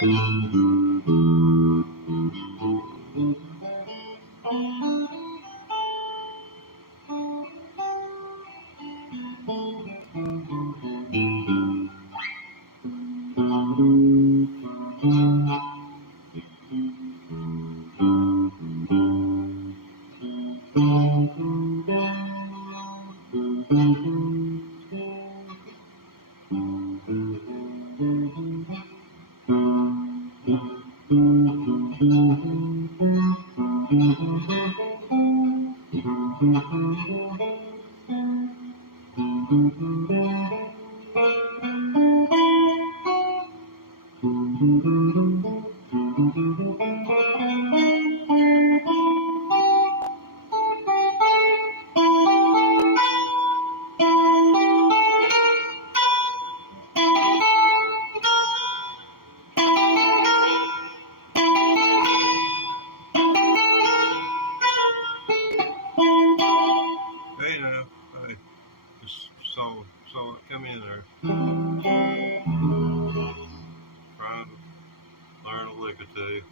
Hey now, hey, just saw it come in there, trying to learn a lick or two.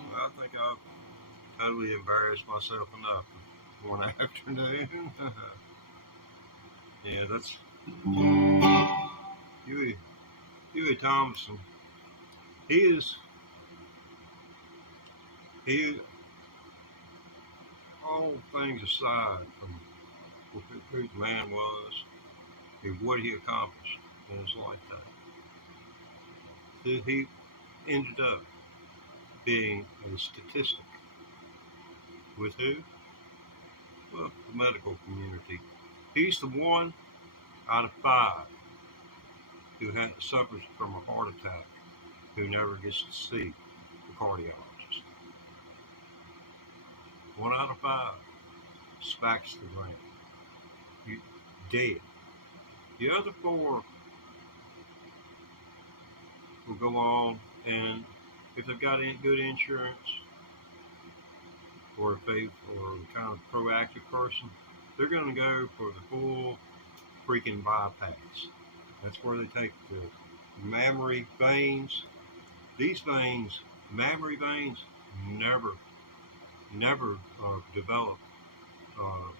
I think I've totally embarrassed myself enough for one afternoon. Yeah, that's Huey, Huey Thompson. He is, he, all things aside from who the man was and what he accomplished in his lifetime, he ended up being a statistic with who? Well, the medical community. He's the one out of 5 who suffers from a heart attack who never gets to see the cardiologist. 1 out of 5 smacks the ground. You dead. The other 4 will go on, and if they've got good insurance, or if they are kind of proactive person, they're going to go for the full freaking bypass. That's where they take the mammary veins. These veins, mammary veins, never develop uh,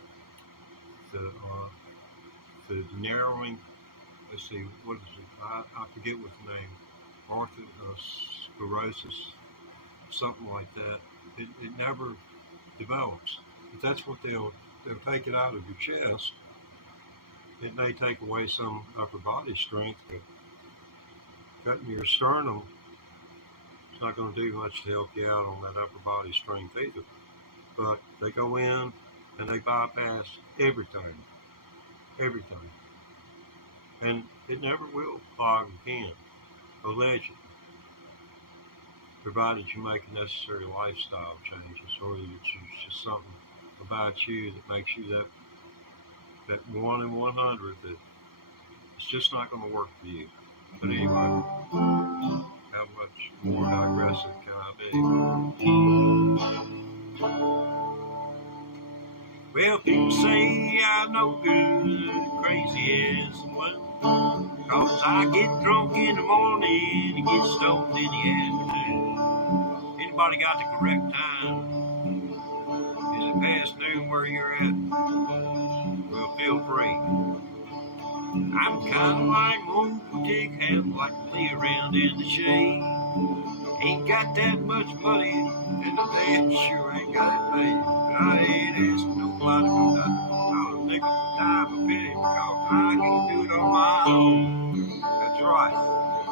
the narrowing. Let's see, what is it? I forget what the name. Arthrosclerosis. something like that, it never develops. But that's what they'll take it out of your chest. It may take away some upper body strength, but cutting your sternum is not going to do much to help you out on that upper body strength either. But they go in and they bypass everything, everything. And it never will clog again, allegedly, provided you make necessary lifestyle changes, or it's just something about you that makes you that 1 in 100 that it's just not going to work for you. But anyway, how much more digressive can I be? Well, people say I'm no good, crazy as well, 'cause I get drunk in the morning and get stoned in the afternoon. Anybody got the correct time? Is it past noon where you're at? Well, feel free. I'm kind of like old Dick, have like to lay around in the shade. Ain't got that much money, and the dad sure ain't got it made. But I ain't asking nobody for nothing. Not a nickel, a dime, a penny, because I can do it on my own. That's right.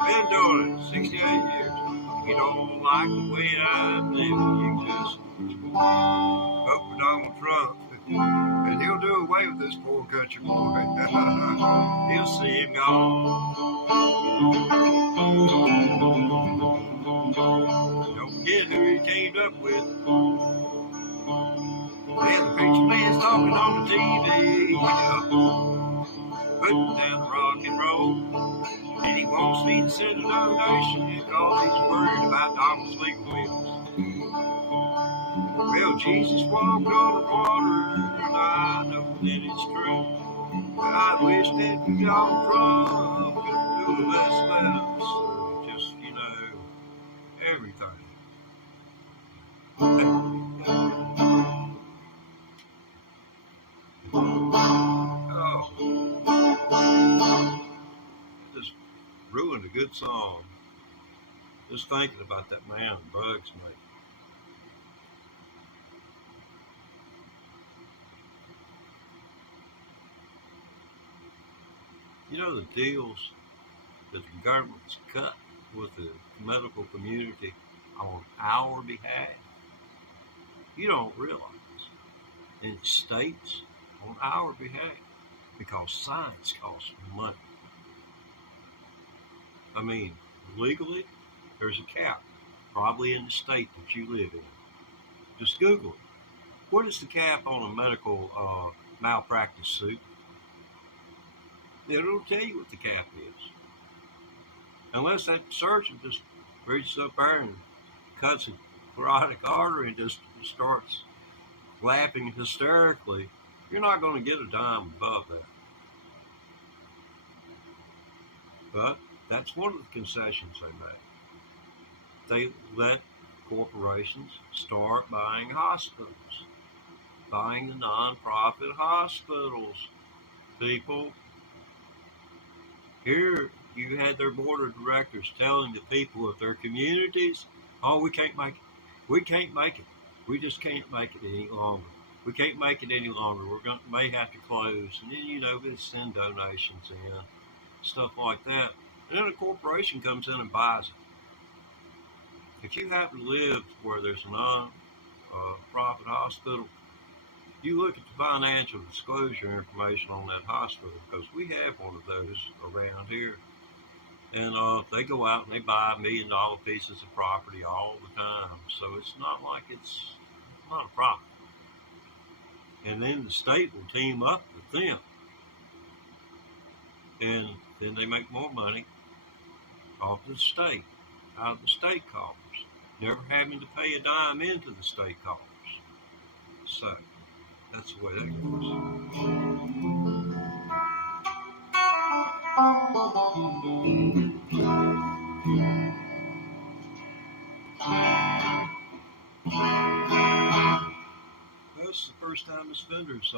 Been doing it 68 years. If you don't like the way I'm living, you can just vote for Donald Trump. And he'll do away with this poor country boy. He'll see him gone. Don't forget who he teamed up with. And the preacher man's talking on the TV. Putting down the rock and roll. And he wants me to send a donation because he's worried about Donald's legal bills. Well, Jesus walked on the water, and I know that it's true. But I wish that Donald Trump could do less, just, everything. Oh, just ruined a good song. Just thinking about that man bugs me. You know the deals that the government's cut with the medical community on our behalf? You don't realize. In states on our behalf, because science costs money. I mean, legally, there's a cap, probably in the state that you live in. Just Google it. What is the cap on a medical malpractice suit? It'll tell you what the cap is. Unless that surgeon just reaches up there and cuts a carotid artery and just starts laughing hysterically, you're not going to get a dime above that. But that's one of the concessions they make. They let corporations start buying hospitals, buying the non-profit hospitals. People, here you had their board of directors telling the people of their communities, oh, we can't make it. We can't make it. We just can't make it any longer. We can't make it any longer. May have to close. And then, they send donations in, stuff like that. And then a corporation comes in and buys it. If you happen to live where there's a non-profit hospital, you look at the financial disclosure information on that hospital, because we have one of those around here. And they go out and they buy $1 million pieces of property all the time. So it's not like it's not a problem. And then the state will team up with them. And then they make more money off the state, out of the state coffers, never having to pay a dime into the state coffers. So that's the way that goes. That's the first time this vendor's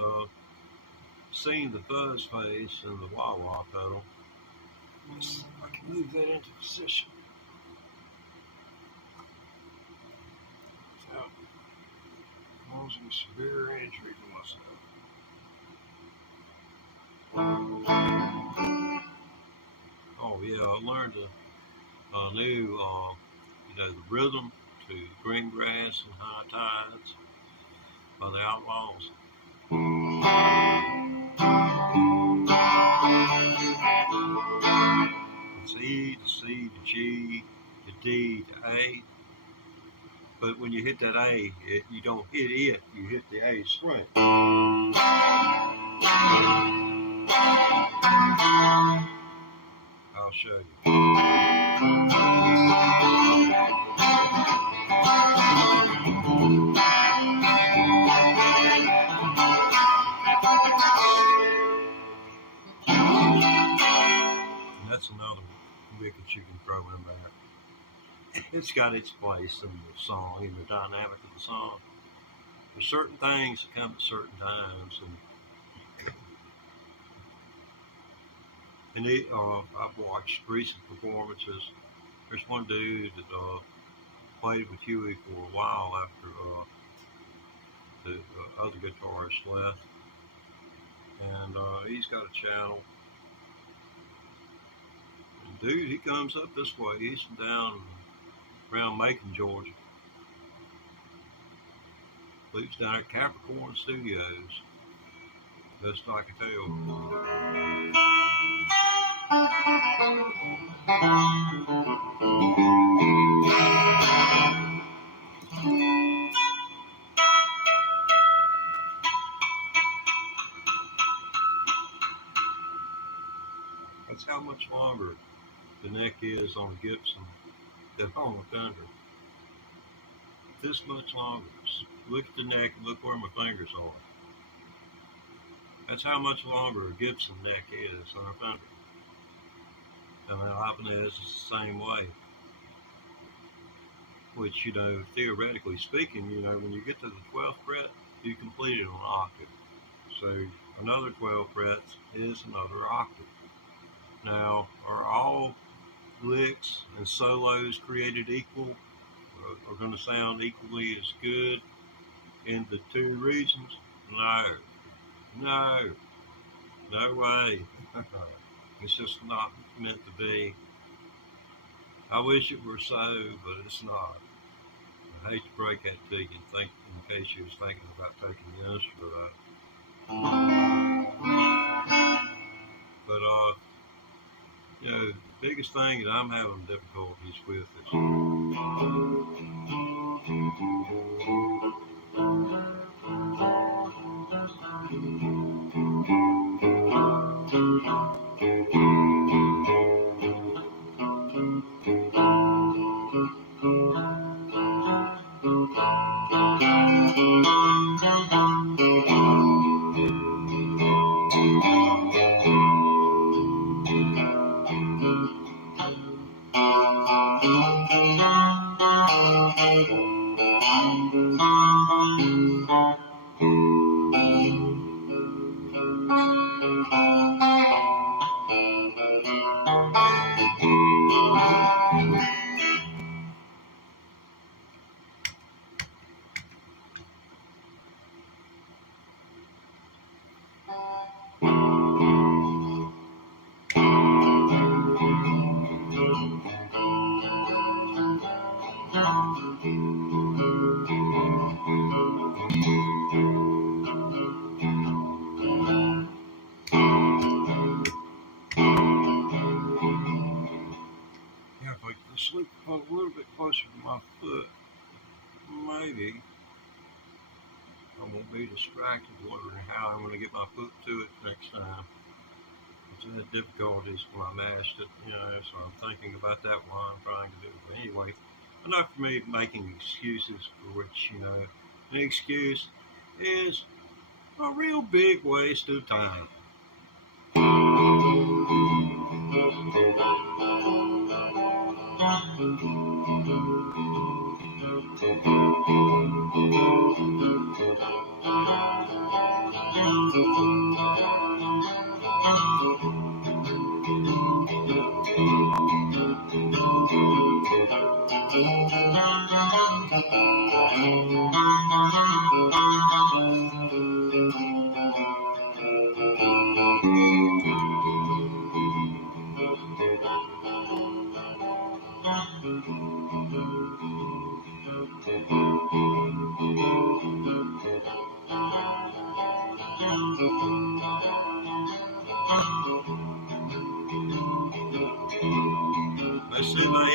seen the fuzz face and the wah-wah pedal. Let's see if I can move that into position. severe injury to myself. Oh yeah, I learned a new, the rhythm to green grass and high tides by the Outlaws. It's E to C to G to D to A. But when you hit that A, you don't hit it, you hit the A string. I'll show you. And that's another wicket you can throw in there. It's got its place in the song, in the dynamic of the song. There's certain things that come at certain times, and I've watched recent performances. There's one dude that played with Huey for a while after the other guitarist left, and he's got a channel. And dude, he comes up this way. He's down around Macon, Georgia. Lives down at Capricorn Studios. Best I can tell. That's how much longer the neck is on a Gibson than on a Fender. This much longer. Look at the neck and look where my fingers are. That's how much longer a Gibson neck is on a Fender. And an Ibanez is the same way. Which, theoretically speaking, when you get to the 12th fret, you complete it on an octave. So another 12 frets is another octave. Now, are all licks and solos created equal? Are going to sound equally as good in the two regions? No way. It's just not meant to be. I wish it were so, but it's not. I hate to break that to you in case you was thinking about taking the instrument out. But the biggest thing that I'm having difficulties with is sleep a little bit closer to my foot, maybe I won't be distracted wondering how I'm going to get my foot to it next time. It's in the difficulties when I mashed it, so I'm thinking about that while I'm trying to do it. But anyway, enough for me making excuses for which, an excuse is a real big waste of time.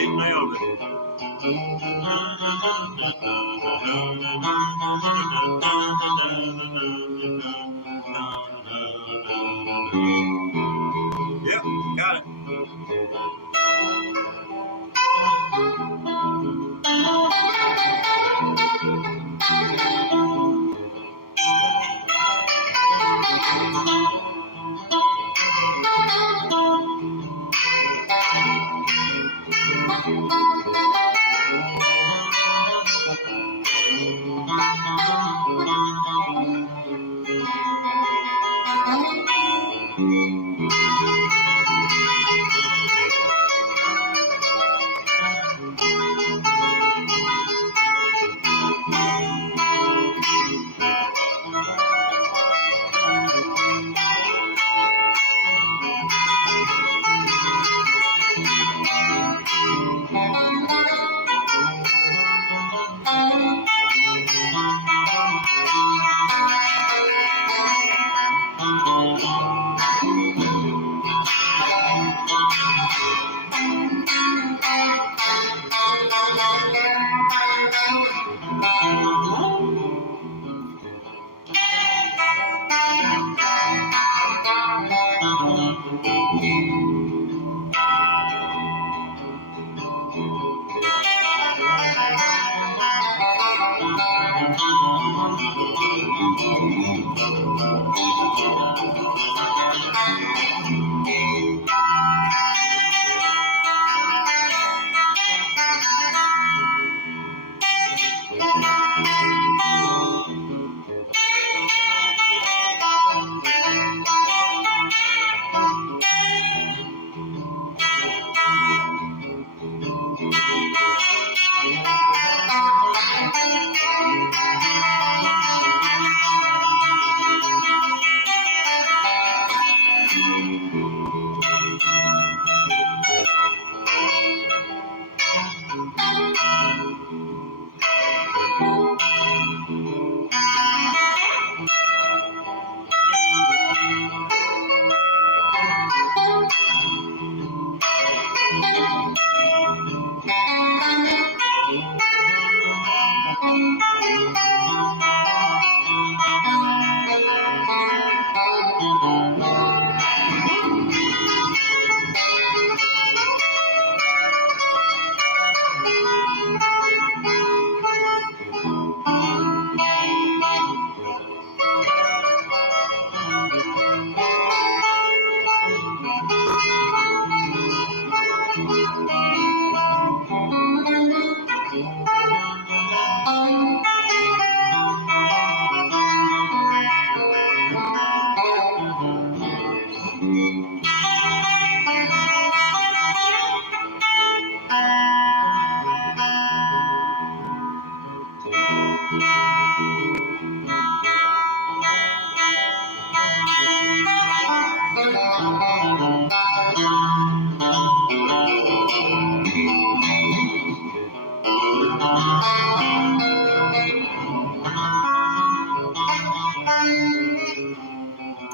They nailed it. Yep, got it.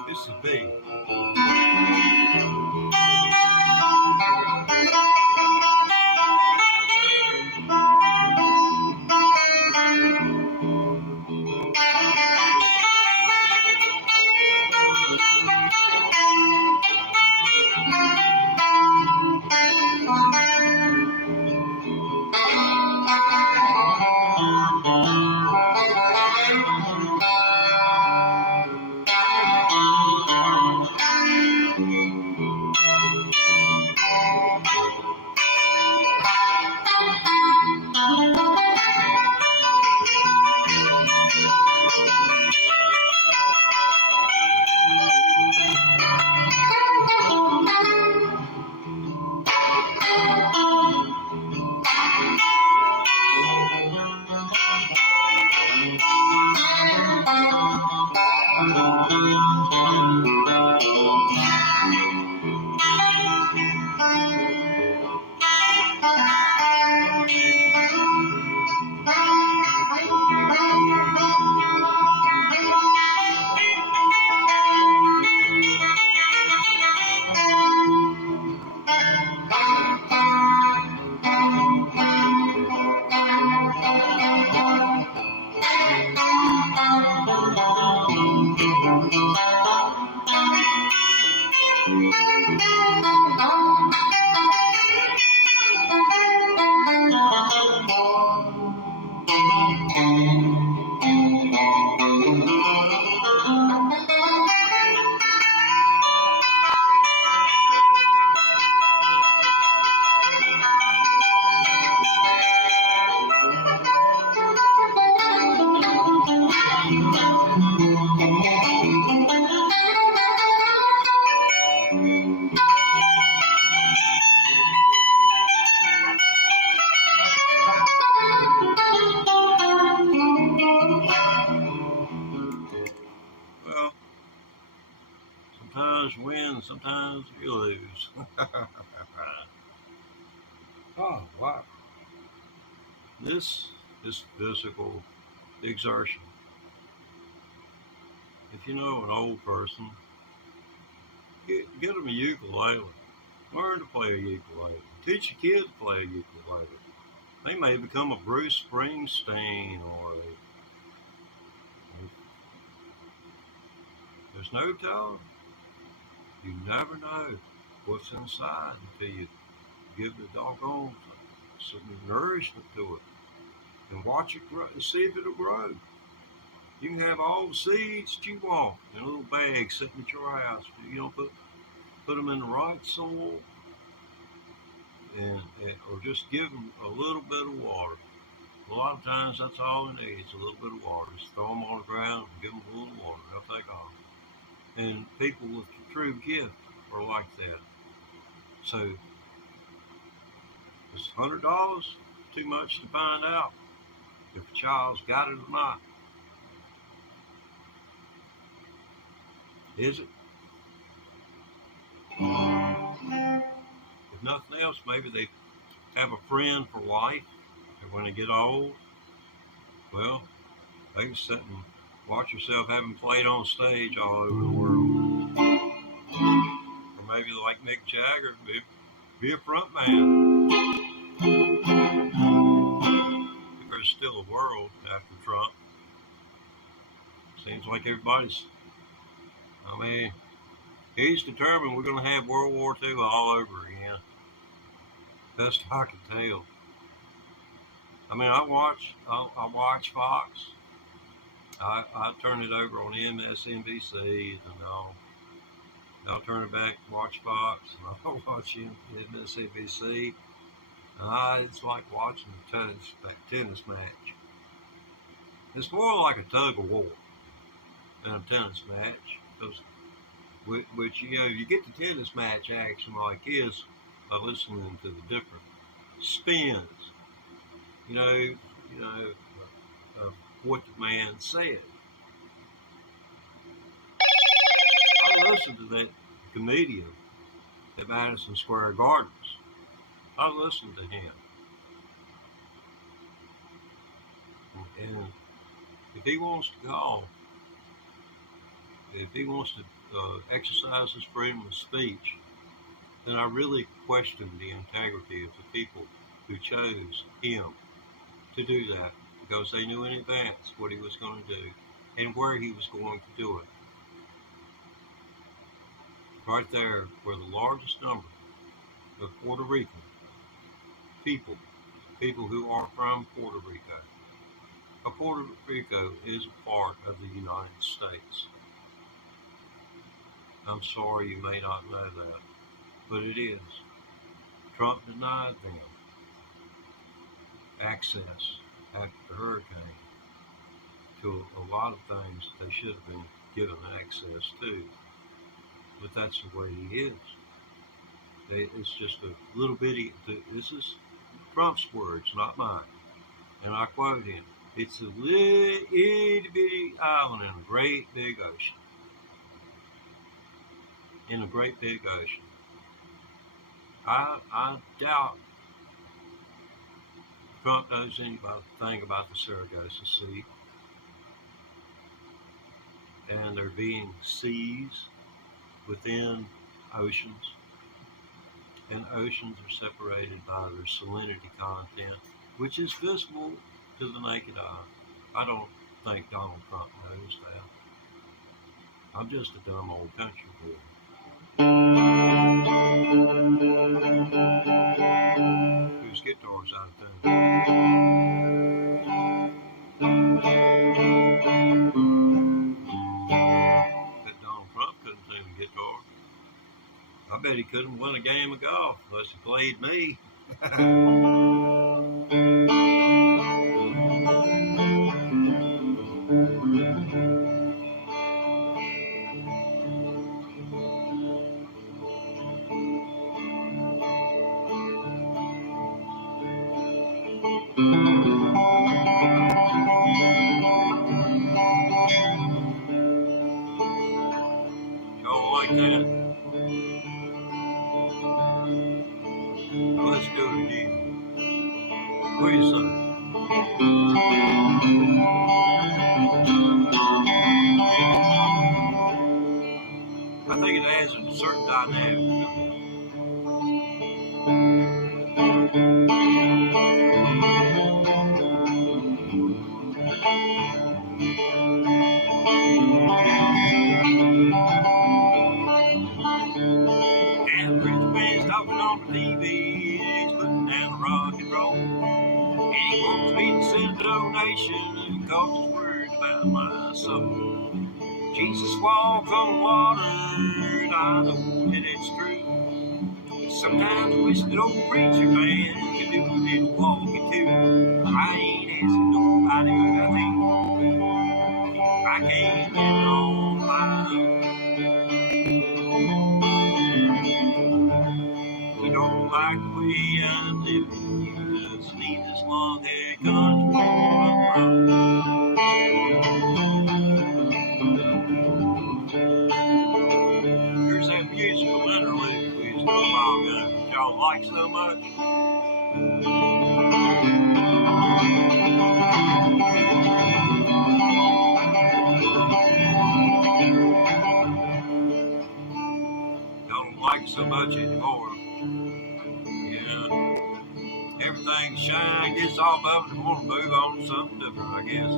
This is B. and sometimes you lose. Oh, wow. This is physical exertion. If you know an old person, get them a ukulele. Learn to play a ukulele. Teach your kid to play a ukulele. They may become a Bruce Springsteen or there's no telling. You never know what's inside until you give the doggone some nourishment to it and watch it grow and see if it'll grow. You can have all the seeds that you want in a little bag sitting at your house. You know, put them in the right soil and or just give them a little bit of water. A lot of times that's all it needs, a little bit of water. Just throw them on the ground and give them a little water. They'll take off. And people with the true gift are like that. So, is $100 too much to find out if a child's got it or not? Is it? If nothing else, maybe they have a friend for life. And when they get old, well, they can sit and watch yourself having played on stage all over the world. Or maybe like Mick Jagger, be a front man. If there's still a world after Trump, seems like everybody's, he's determined we're going to have World War II all over again. Best I can tell. I watch Fox. I turn it over on MSNBC and I'll turn it back, watch Fox, and I'll watch MSNBC. It's like watching a tennis match. It's more like a tug of war than a tennis match, because which you get the tennis match action like this by listening to the different spins. What the man said. I listened to that comedian at Madison Square Gardens. I listened to him. And if he wants to call, if he wants to exercise his freedom of speech, then I really question the integrity of the people who chose him to do that, because they knew in advance what he was going to do and where he was going to do it. Right there, where the largest number of Puerto Rican people who are from Puerto Rico. Puerto Rico is a part of the United States. I'm sorry you may not know that, but it is. Trump denied them access after the hurricane to a lot of things that they should have been given access to. But that's the way he is. It's just a little bitty, this is Trump's words, not mine. And I quote him, it's a little bitty island in a great big ocean. In a great big ocean. I doubt Trump knows anything about the Sargasso Sea. And there being seas within oceans. And oceans are separated by their salinity content, which is visible to the naked eye. I don't think Donald Trump knows that. I'm just a dumb old country boy. Whose guitar's out of tune. Bet Donald Trump couldn't tune a guitar. I bet he couldn't win a game of golf unless he played me. Y'all like that? certain dynamic. And the rich man's talking on the TV, and he's putting down rock and roll. And he wants me to send a donation because he's worried about my soul. Jesus walks on water, and I know that it's true. But sometimes I wish that old preacher man could do a little walking too. I ain't asking nobody but I think I can't get on my own. You don't like the way I'm living, you just need this long hair country. Here's that musical interlude we used to a while ago. Y'all like so much. Don't like so much anymore. Yeah. Everything shine, gets off of it, and want to move on to something different, I guess.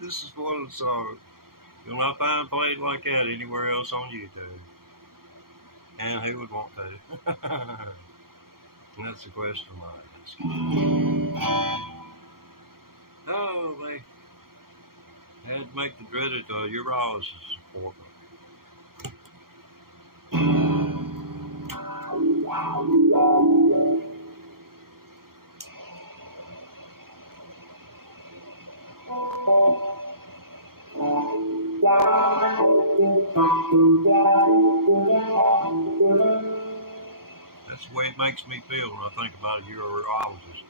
This is one of the songs you'll not find played like that anywhere else on YouTube. And who would want to? And that's the question I ask. Oh, they had to make the dreaded urology support. That's the way it makes me feel when I think about a urologist.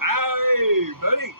Hey, buddy.